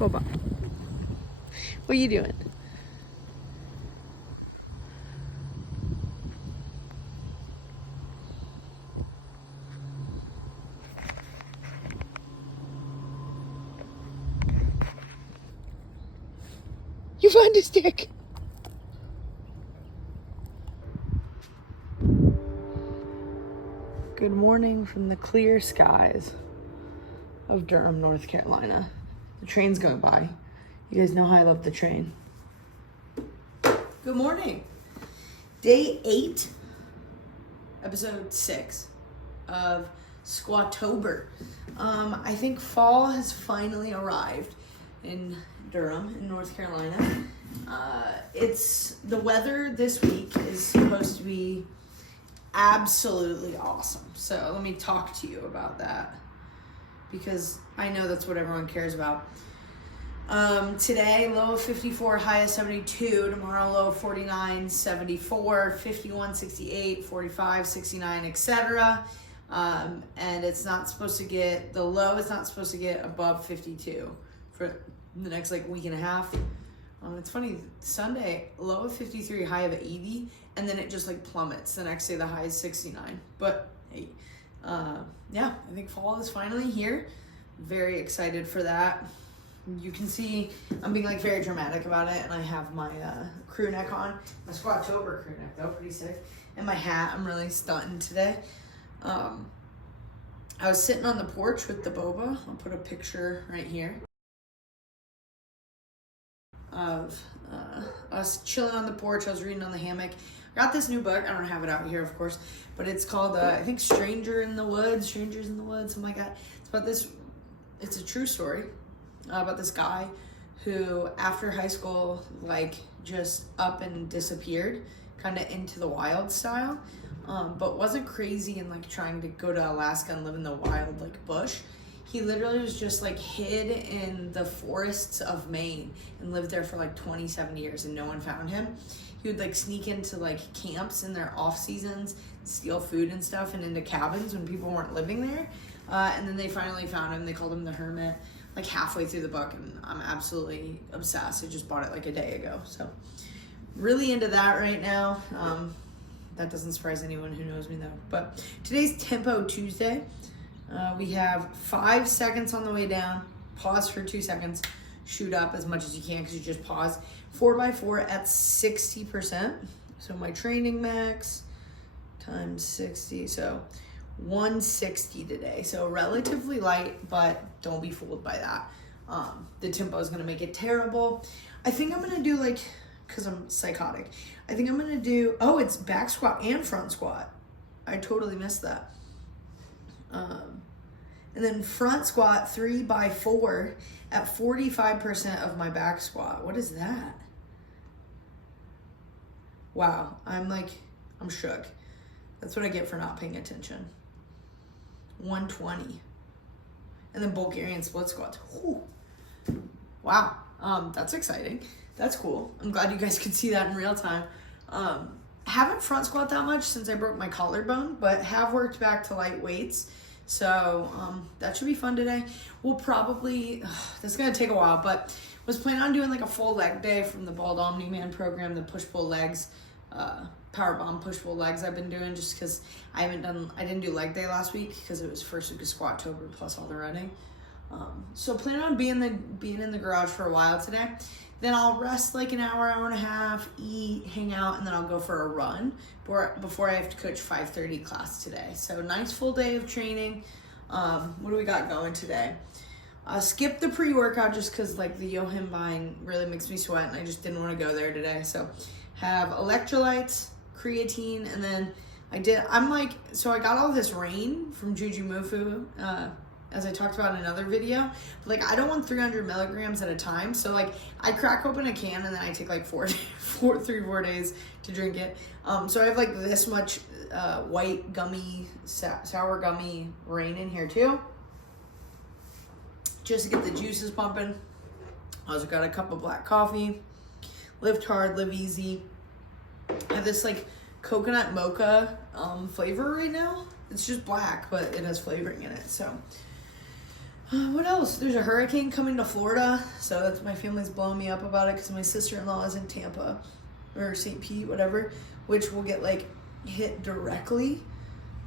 Boba. What are you doing? You found a stick. Good morning from the clear skies of Durham, North Carolina. The train's going by. You guys know how I love the train. Good morning. Day 8, episode 6 of Squatober. I think fall has finally arrived in Durham, in North Carolina. The weather this week is supposed to be absolutely awesome. So let me talk to you about that, because I know that's what everyone cares about. Today, low of 54, high of 72. Tomorrow, low of 49, 74, 51, 68, 45, 69, etc. And it's not supposed to get, the low is not supposed to get above 52 for the next week and a half. It's funny, Sunday, low of 53, high of 80, and then it just plummets. The next day, the high is 69. But hey, yeah, I think fall is finally here. Very excited for that. You can see I'm being very dramatic about it, and I have my crew neck on, my Squatober crew neck though, pretty sick, and my hat. I'm really stunting today. I was sitting on the porch with the boba. I'll put a picture right here of us chilling on the porch. I was reading on the hammock. I got this new book. I don't have it out here, of course, but it's called I think Strangers in the Woods, something like that. It's about this. It's a true story about this guy who, after high school, just up and disappeared, kind of into the wild style, but wasn't crazy and trying to go to Alaska and live in the wild bush. He literally was just hid in the forests of Maine and lived there for 27 years, and no one found him. He would sneak into camps in their off seasons, steal food and stuff, and into cabins when people weren't living there. And then they finally found him. They called him the Hermit, halfway through the book, and I'm absolutely obsessed. I just bought it a day ago, so really into that right now. That doesn't surprise anyone who knows me though. But today's Tempo Tuesday. We have 5 seconds on the way down, pause for 2 seconds, shoot up as much as you can because you just pause. 4x4 at 60%. So my training max times 60, so 160 today. So relatively light, but don't be fooled by that. The tempo is going to make it terrible. I think I'm going to do because I'm psychotic, I think I'm going to do, it's back squat and front squat. I totally missed that. And then front squat 3x4 at 45% of my back squat. What is that? Wow, I'm shook. That's what I get for not paying attention. 120. And then Bulgarian split squats. Whew. Wow, that's exciting. That's cool. I'm glad you guys could see that in real time. Haven't front squat that much since I broke my collarbone, but have worked back to light weights. So that should be fun today. We'll probably, this is going to take a while, but was planning on doing a full leg day from the Bald Omni-Man program, the push-pull legs, power bomb push-pull legs I've been doing just because I didn't do leg day last week because it was first week of Squatober plus all the running. So plan on being in the garage for a while today. Then I'll rest an hour and a half, eat, hang out, and then I'll go for a run before I have to coach 5:30 class today. So nice full day of training. What do we got going today? Skip the pre-workout just because the Yohim buying really makes me sweat, and I just didn't want to go there today. So have electrolytes, creatine, and then I got all this rain from Juju Mufu, as I talked about in another video. But I don't want 300 milligrams at a time. So I crack open a can and then I take 4 days to drink it. So I have this much white gummy, sour gummy rain in here too, just to get the juices pumping. I also got a cup of black coffee. Lift hard, live easy. I have this coconut mocha flavor right now. It's just black, but it has flavoring in it. So What else? There's a hurricane coming to Florida, so that's my family's blowing me up about it because my sister-in-law is in Tampa or St. Pete, whatever, which will get like hit directly.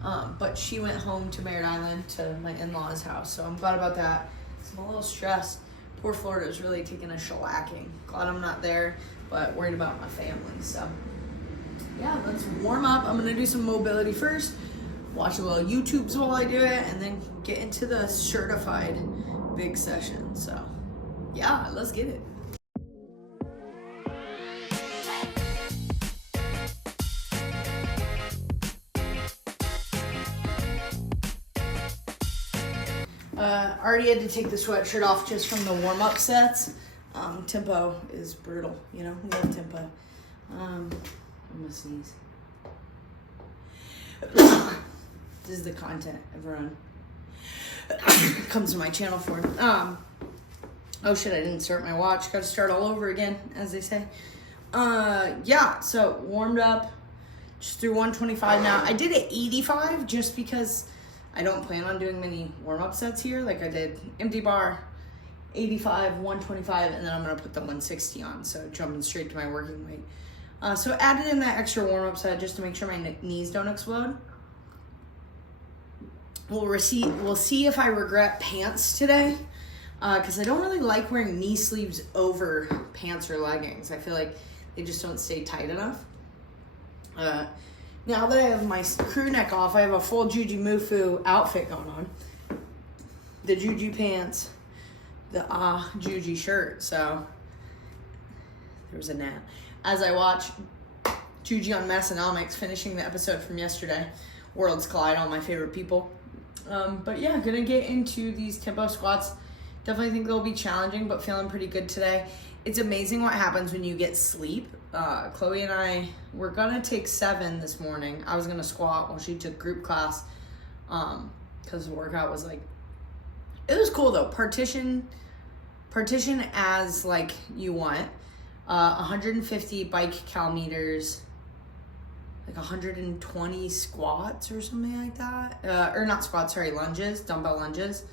But she went home to Merritt Island to my in-laws' house, so I'm glad about that. So I'm a little stressed. Poor Florida is really taking a shellacking. Glad I'm not there, but worried about my family. So yeah, let's warm up. I'm gonna do some mobility first, watch a little YouTubes while I do it, and then get into the certified big session. So yeah, let's get it. Already had to take the sweatshirt off just from the warm-up sets. Tempo is brutal, you know, we love tempo. I'm gonna sneeze. This is the content everyone comes to my channel for. Oh shit, I didn't start my watch. Gotta start all over again, as they say. Yeah, so warmed up just through 125 now. I did an 85 just because I don't plan on doing many warm-up sets here. Like I did empty bar, 85, 125, and then I'm gonna put the 160 on. So jumping straight to my working weight. So added in that extra warm-up set just to make sure my knees don't explode. We'll see if I regret pants today, because I don't really like wearing knee sleeves over pants or leggings. I feel like they just don't stay tight enough. Now that I have my crew neck off, I have a full Juju Mufu outfit going on. The Juju pants, the Juju shirt. So there was a nap. As I watch Juju on Massonomics, finishing the episode from yesterday, Worlds Collide, all my favorite people. But yeah, gonna get into these tempo squats. Definitely think they'll be challenging, but feeling pretty good today. It's amazing what happens when you get sleep. Chloe and I were gonna take 7 this morning. I was gonna squat while she took group class, because the workout was like, it was cool though. Partition as like you want. 150 bike cal meters, like 120 squats or something like that. Or not squats, sorry, lunges, dumbbell lunges,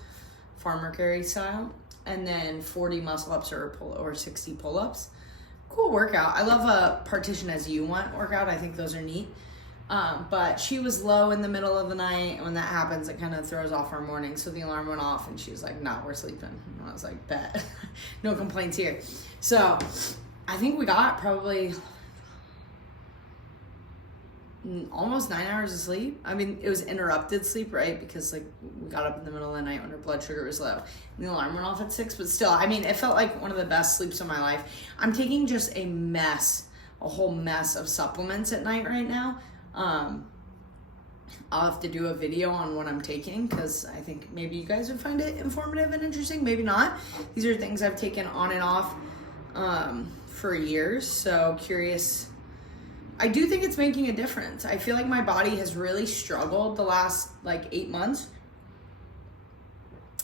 farmer carry style, and then 40 muscle ups or 60 pull-ups. Cool workout. I love a partition as you want workout. I think those are neat. But she was low in the middle of the night, and when that happens, it kind of throws off our morning. So the alarm went off, and she was like, "Nah, we're sleeping." And I was like, "Bet, no complaints here." So I think we got probably almost 9 hours of sleep. I mean, it was interrupted sleep, right? Because like we got up in the middle of the night when her blood sugar was low, and the alarm went off at 6. But still, I mean, it felt like one of the best sleeps of my life. I'm taking just a whole mess of supplements at night right now. I'll have to do a video on what I'm taking, because I think maybe you guys would find it informative and interesting. Maybe not. These are things I've taken on and off for years, so curious. I do think it's making a difference. I feel like my body has really struggled the last like 8 months.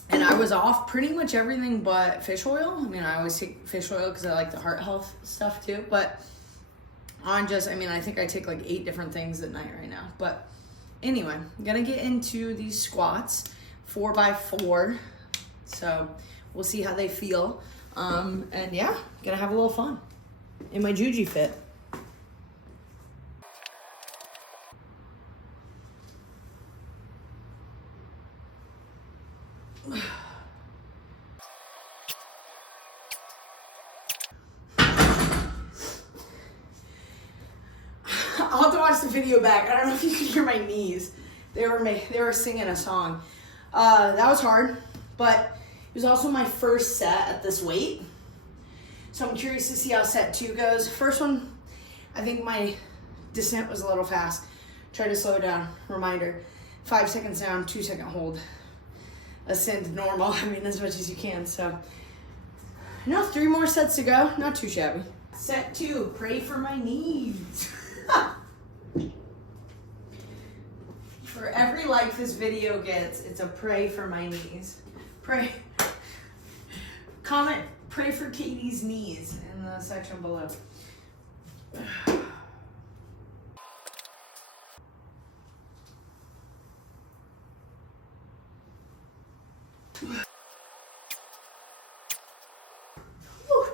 And I was off pretty much everything but fish oil. I mean, I always take fish oil because I like the heart health stuff too. But I think I take like 8 different things at night right now. But anyway, I'm going to get into these squats, 4x4. So we'll see how they feel. And yeah, going to have a little fun in my Juju fit. I'll have to watch the video back. I don't know if you can hear my knees. They were singing a song. That was hard, but it was also my first set at this weight. So I'm curious to see how set 2 goes. First one, I think my descent was a little fast. Try to slow it down. Reminder, 5 seconds down, 2 second hold. Ascend normal, as much as you can. So now 3 more sets to go. Not too shabby. Set 2, pray for my knees. For every like this video gets, it's a pray for my knees. Pray. Comment, pray for Katie's knees in the section below.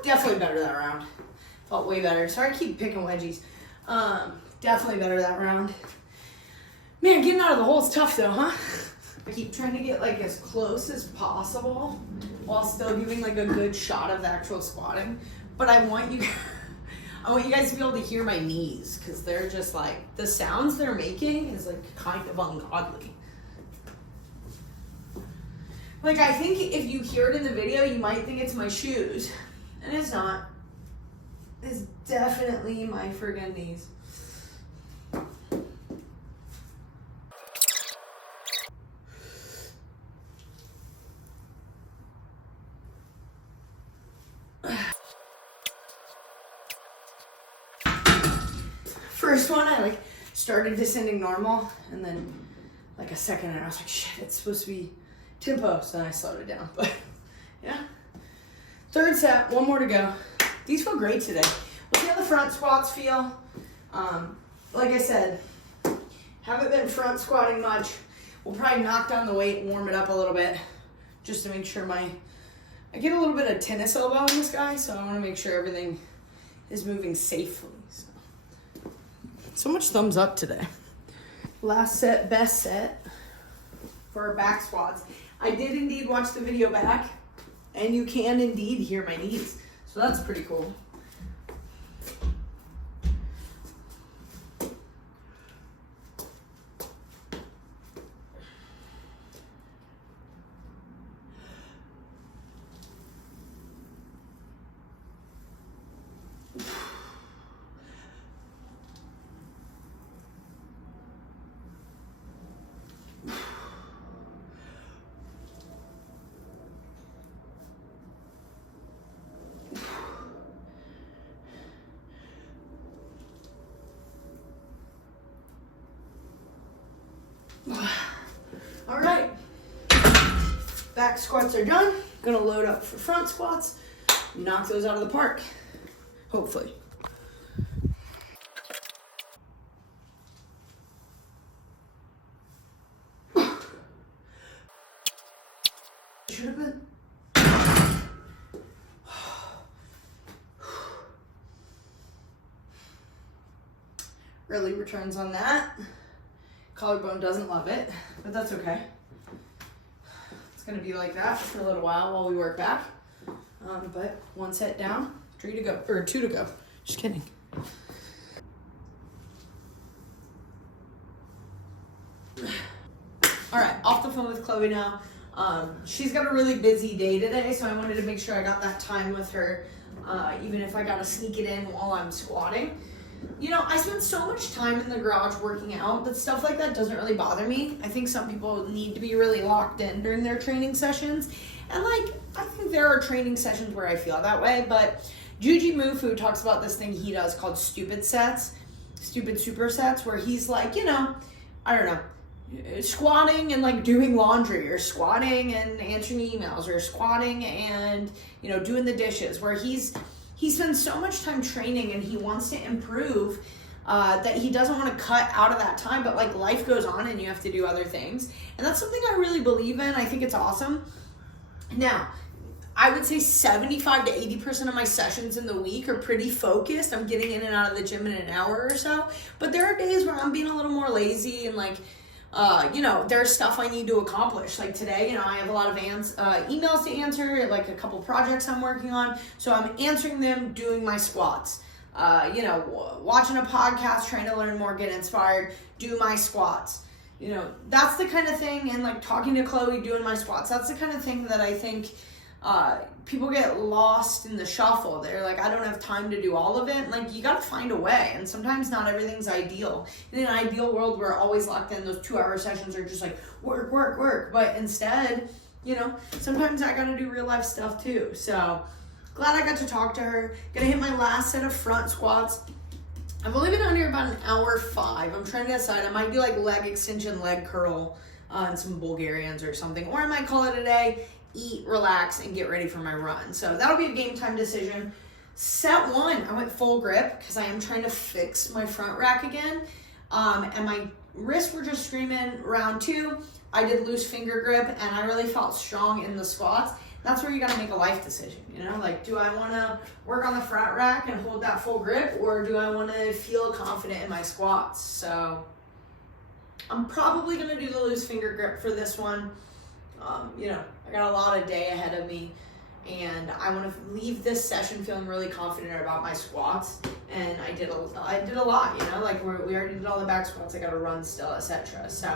definitely better that round. Felt way better. Sorry I keep picking wedgies. Definitely better that round. Man, getting out of the hole is tough though, huh? I keep trying to get like as close as possible while still giving like a good shot of the actual squatting. But I want you guys to be able to hear my knees, because they're just like, the sounds they're making is like kind of ungodly. Like, I think if you hear it in the video, you might think it's my shoes. And it's not. It's definitely my friggin' knees. First one, I like started descending normal, and then like a second, and I was like, shit, it's supposed to be tempo, so then I slowed it down. But yeah, third set, one more to go. These feel great today. We'll see how the front squats feel. Like I said, haven't been front squatting much. We'll probably knock down the weight and warm it up a little bit, just to make sure I get a little bit of tennis elbow in this guy, so I want to make sure everything is moving safely. So much thumbs up today. Last set, best set for our back squats. I did indeed watch the video back, and you can indeed hear my knees. So that's pretty cool. All right, back squats are done. Gonna load up for front squats, knock those out of the park, hopefully. Should have been. Early returns on that. Collarbone doesn't love it, but that's okay. It's gonna be like that for a little while we work back. But one set down, 3 to go, or 2 to go. Just kidding. All right, off the phone with Chloe now. She's got a really busy day today, so I wanted to make sure I got that time with her, even if I gotta sneak it in while I'm squatting. You know, I spend so much time in the garage working out that stuff like that doesn't really bother me. I think some people need to be really locked in during their training sessions. And like, I think there are training sessions where I feel that way, but Juji Mufu talks about this thing he does called stupid supersets, where he's like, you know, I don't know, squatting and like doing laundry, or squatting and answering emails, or squatting and, you know, doing the dishes, where he spends so much time training and he wants to improve that he doesn't want to cut out of that time, but like life goes on and you have to do other things. And that's something I really believe in. I think it's awesome. Now, I would say 75 to 80% of my sessions in the week are pretty focused. I'm getting in and out of the gym in an hour or so, but there are days where I'm being a little more lazy and like, you know, there's stuff I need to accomplish. Like today, you know, I have a lot of emails to answer, like a couple projects I'm working on. So I'm answering them, doing my squats. You know, watching a podcast, trying to learn more, get inspired, do my squats. You know, that's the kind of thing, and like talking to Chloe, doing my squats, that's the kind of thing that I think people get lost in the shuffle. They're like, I don't have time to do all of it. Like, you got to find a way, and sometimes not everything's ideal. In an ideal world, we're always locked in. Those 2-hour sessions are just like work, work, work. But instead, you know, sometimes I got to do real life stuff too. So glad I got to talk to her. Gonna hit my last set of front squats. I've only been on here about 1:05. I'm trying to decide. I might do like leg extension, leg curl, and some Bulgarians or something. Or I might call it a day, eat, relax, and get ready for my run. So that'll be a game time decision. Set 1, I went full grip because I am trying to fix my front rack again. And my wrists were just screaming. Round 2, I did loose finger grip, and I really felt strong in the squats. That's where you got to make a life decision, you know? Like, do I want to work on the front rack and hold that full grip, or do I want to feel confident in my squats? So I'm probably going to do the loose finger grip for this one. You know, I got a lot of day ahead of me, and I want to leave this session feeling really confident about my squats. And I did a lot, you know, like we already did all the back squats. I got to run still, etc. So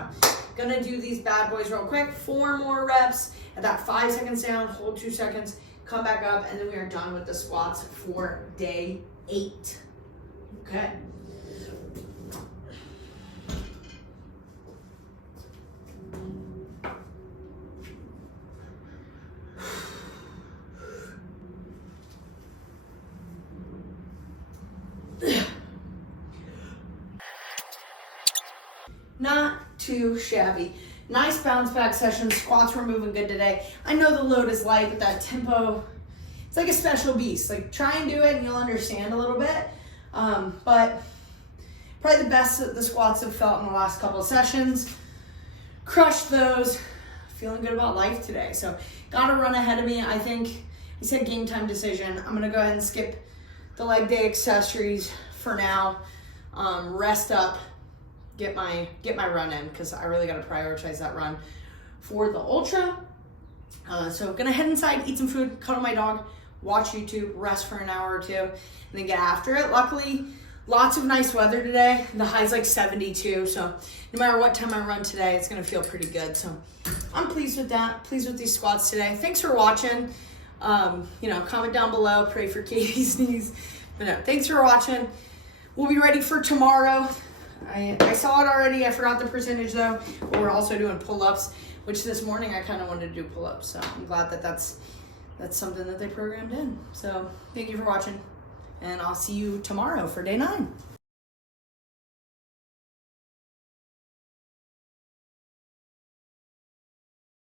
gonna do these bad boys real quick. 4 more reps at that 5 seconds down, hold 2 seconds, come back up, and then we are done with the squats for day 8. Okay. Not too shabby. Nice bounce back session. Squats were moving good today. I know the load is light, but that tempo, it's like a special beast. Like, try and do it and you'll understand a little bit. But probably the best that the squats have felt in the last couple of sessions. Crushed those. Feeling good about life today. So got a run ahead of me. I think I said game time decision. I'm gonna go ahead and skip the leg day accessories for now. Rest up. Get my run in, because I really got to prioritize that run for the ultra. So gonna head inside, eat some food, cuddle my dog, watch YouTube, rest for an hour or 2, and then get after it. Luckily, lots of nice weather today. The high's like 72, so no matter what time I run today, it's gonna feel pretty good. So I'm pleased with that, pleased with these squats today. Thanks for watching. You know, comment down below, pray for Katie's knees. But no, thanks for watching. We'll be ready for tomorrow. I saw it already. I forgot the percentage though. But we're also doing pull-ups, which this morning I kind of wanted to do pull-ups. So I'm glad that that's something that they programmed in. So thank you for watching, and I'll see you tomorrow for day 9.